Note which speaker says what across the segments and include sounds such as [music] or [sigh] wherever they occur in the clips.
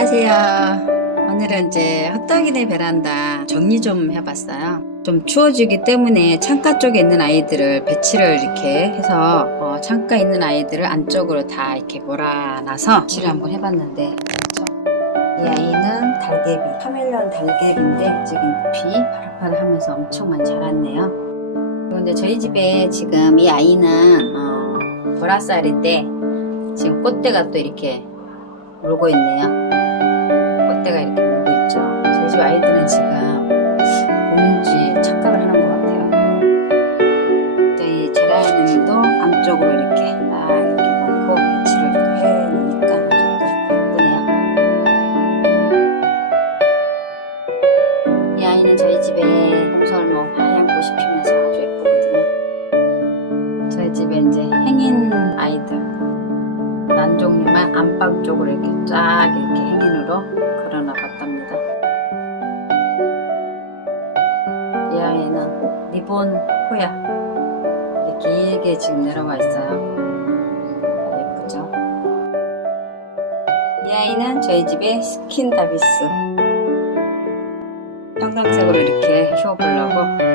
Speaker 1: 안녕하세요. 오늘은 이제 헛떡이네 베란다 정리 좀 해봤어요. 좀 추워지기 때문에 창가 쪽에 있는 아이들을 배치를 이렇게 해서 어, 창가에 있는 아이들을 안쪽으로 다 이렇게 몰아놔서 배치를 한번 해봤는데? 이 아이는 달개비, 카멜레온 달개비인데 지금 잎이 파릇파릇하면서 엄청 많이 자랐네요. 이제 저희 집에 지금 이 아이는 어, 보라쌀인데 지금 꽃대가 또 이렇게 물고 있네요. 쪽으로 이렇게 쫙 이렇게 행인으로 걸어놔 봤답니다. 이 아이는 리본 호야 이렇게 길게 지금 내려와 있어요. 예쁘죠? 이 아이는 저희 집의 스킨 다비스 형광색으로 이렇게 키워보려고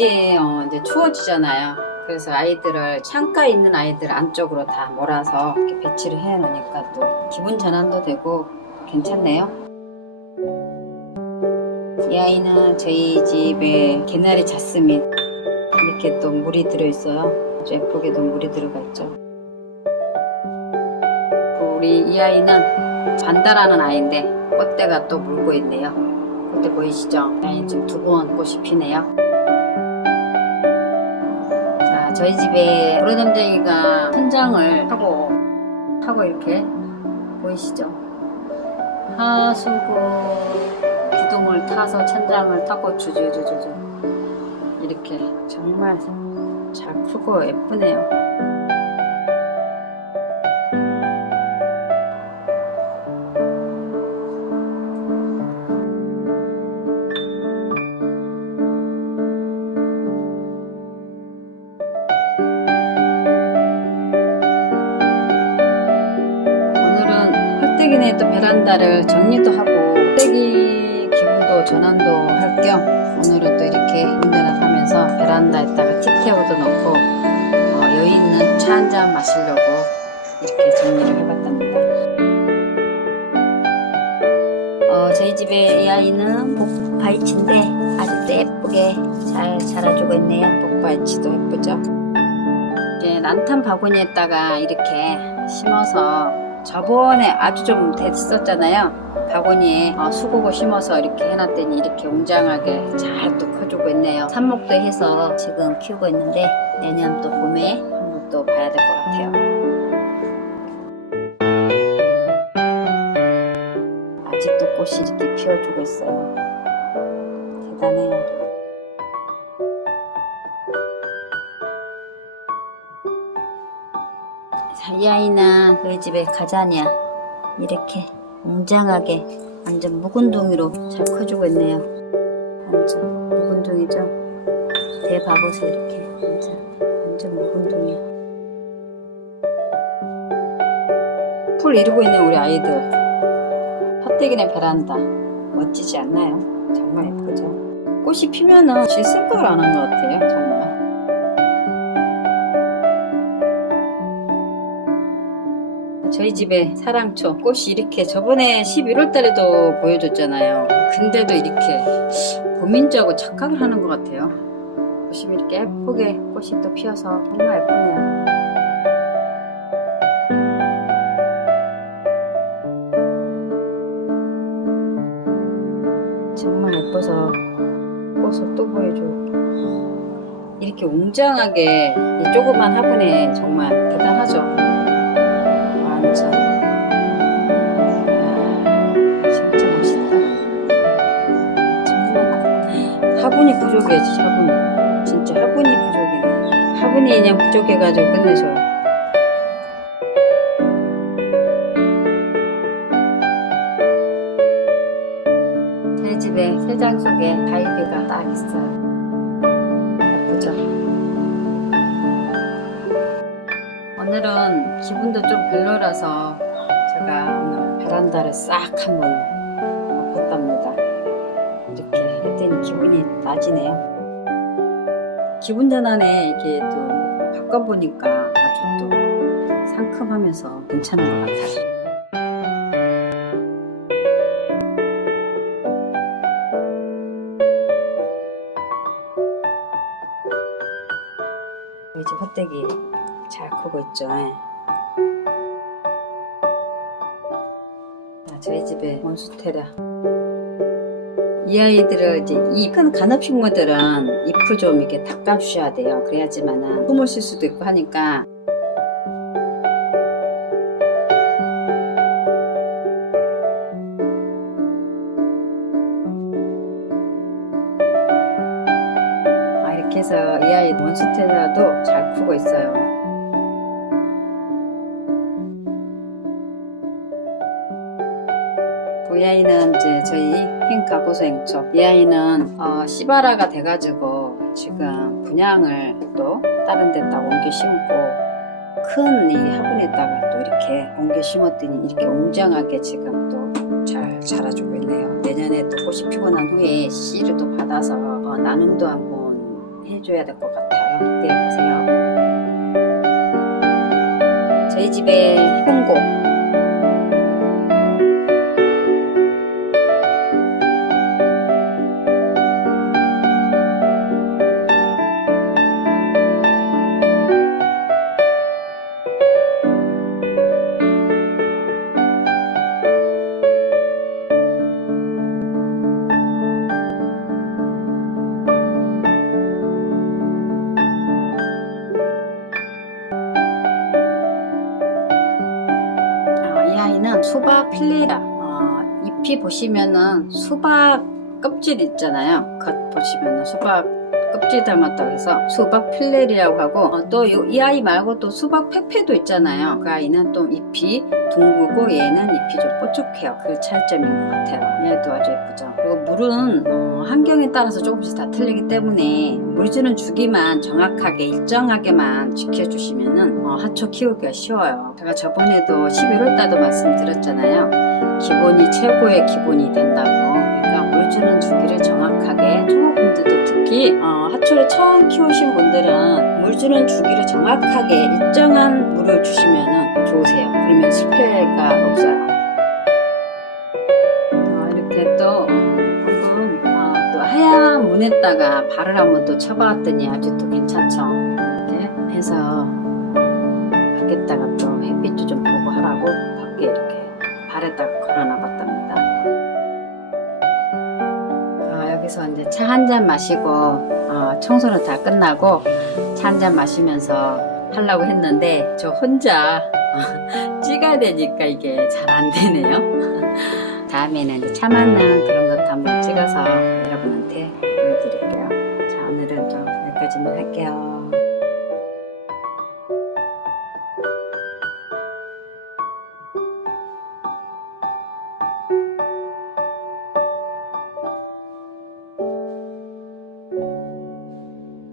Speaker 1: 이제 어, 이제 추워지잖아요. 그래서 아이들을 창가에 있는 아이들 안쪽으로 다 몰아서 이렇게 배치를 해 놓으니까 또 기분 전환도 되고 괜찮네요. 이 아이는 저희 집에 개나리 자스민 이렇게 또 물이 들어 있어요. 아주 예쁘게도 물이 들어가 있죠. 우리 이 아이는 반다라는 아이인데 꽃대가 또 물고 있네요. 꽃대 보이시죠? 이 아이 지금 두번 꽃이 피네요. 저희 집에 도로담쟁이가 천장을 타고 타고 이렇게 보이시죠? 하수구 기둥을 타서 천장을 타고 주주주주주 이렇게 정말 잘 크고 예쁘네요. 헐떡이네 또 베란다를 정리도 하고 헐떡이 기분도 전환도 할 겸 오늘은 또 이렇게 운전을 하면서 베란다에다가 티테오도 넣고 어, 여유 있는 차 한 잔 마시려고 이렇게 정리를 해봤답니다. 어, 저희 집에 이 아이는 복바이치인데 아직도 예쁘게 잘 자라주고 있네요. 복바이치도 예쁘죠? 난탄 바구니에다가 이렇게 심어서 저번에 아주 좀 됐었잖아요. 바구니에 어, 수국을 심어서 이렇게 해놨더니 이렇게 웅장하게 잘 또 커주고 있네요. 삽목도 해서 지금 키우고 있는데 내년 또 봄에 한번 또 봐야 될 것 같아요. 아직도 꽃이 이렇게 피어주고 있어요. 대단해요. 이 아이는 저희 집에 가자냐 이렇게 웅장하게 완전 묵은둥이로 잘 커주고 있네요. 완전 묵은둥이죠. 대봐보세요 이렇게 완전 완전 묵은둥이야. 풀 이루고 있는 우리 아이들 헛되기네 베란다 멋지지 않나요? 정말 예쁘죠. 꽃이 피면은 지 생각을 안 한 것 같아요 정말. 저희 집에 사랑초 꽃이 이렇게 저번에 11월 달에도 보여줬잖아요. 근데도 이렇게 봄인지하고 착각을 하는 것 같아요. 보시면 이렇게 예쁘게 꽃이 또 피어서 정말 예쁘네요. 정말 예뻐서 꽃을 또 보여줘. 이렇게 웅장하게 이 조그만 화분에 정말 대단하죠. 화분이 부족해지 화분이. 진짜 화분이 부족해. 화분이 그냥 부족해가지고 끝내줘요. 제 집에 세장 속에 다이비가 딱 있어요. 예쁘죠? 오늘은 기분도 좀 별로라서 제가 오늘 베란다를 싹 한번 봤답니다. 이렇게 했더니 기분이 나지네요. 기분 전환에 이게 또 바꿔보니까 아주 또 상큼하면서 괜찮은 것 같아요. 우리 집 헛되기 잘 크고 있죠. 예. 자, 저희 집에 몬스테라. 이 아이들을 이제 이 큰 간업식물들은 잎을 좀 이렇게 닦아주셔야 돼요. 그래야지만은 숨을 쉴 수도 있고 하니까 아, 이렇게 해서 이 아이 몬스테라도 잘 크고 있어요. 이 아이는 이제 저희 흰 가보소 행초. 이 아이는 어, 시바라가 돼가지고 지금 분양을 또 다른 데다 옮겨 심고 큰 이 화분에다가 또 이렇게 옮겨 심었더니 이렇게 웅장하게 지금 또 잘 자라주고 있네요. 내년에 또 꽃이 피고 난 후에 씨를 또 받아서 어, 나눔도 한번 해줘야 될 것 같아요. 네, 보세요. 저희 집에 홍고 아이는 수박 필리라. 어, 잎이 보시면은 수박 껍질 있잖아요. 겉 보시면은 수박 껍질 닮았다고 해서 수박 필레리라고 하고 어, 또이 아이 말고 또 수박 페페도 있잖아요. 그 아이는 또 잎이 둥글고 얘는 잎이 좀 뽀족해요. 그 차이점인 것 같아요. 얘도 아주 예쁘죠. 그리고 물은 어, 환경에 따라서 조금씩 다 틀리기 때문에 물 주는 주기만 정확하게 일정하게만 지켜주시면은 어, 하초 키우기가 쉬워요. 제가 저번에도 11월 달도 말씀드렸잖아요. 기본이 최고의 기본이 된다고. 주는 주기를 정확하게 초보분들도 특히 어, 하초를 처음 키우신 분들은 물 주는 주기를 정확하게 일정한 물을 주시면 좋으세요. 그러면 실패가 없어요. 어, 이렇게 또 어, 한번 어, 또 하얀 문에다가 발을 한번 또 쳐봤더니 아주 또 괜찮죠. 이렇게 해서 밖에다가 또 햇빛도 좀 보고 하라고 밖에 이렇게 발에다가 걸어놔봤답니다. 아, 여기서 이제 차 한 잔 마시고 어, 청소는 다 끝나고 차 한 잔 마시면서 하려고 했는데 저 혼자 어, [laughs] 찍어야 되니까 이게 잘 안 되네요. [laughs] 다음에는 차 맞는 그런 것도 한번 찍어서 여러분한테 보여드릴게요. 자 오늘은 좀 여기까지만 할게요.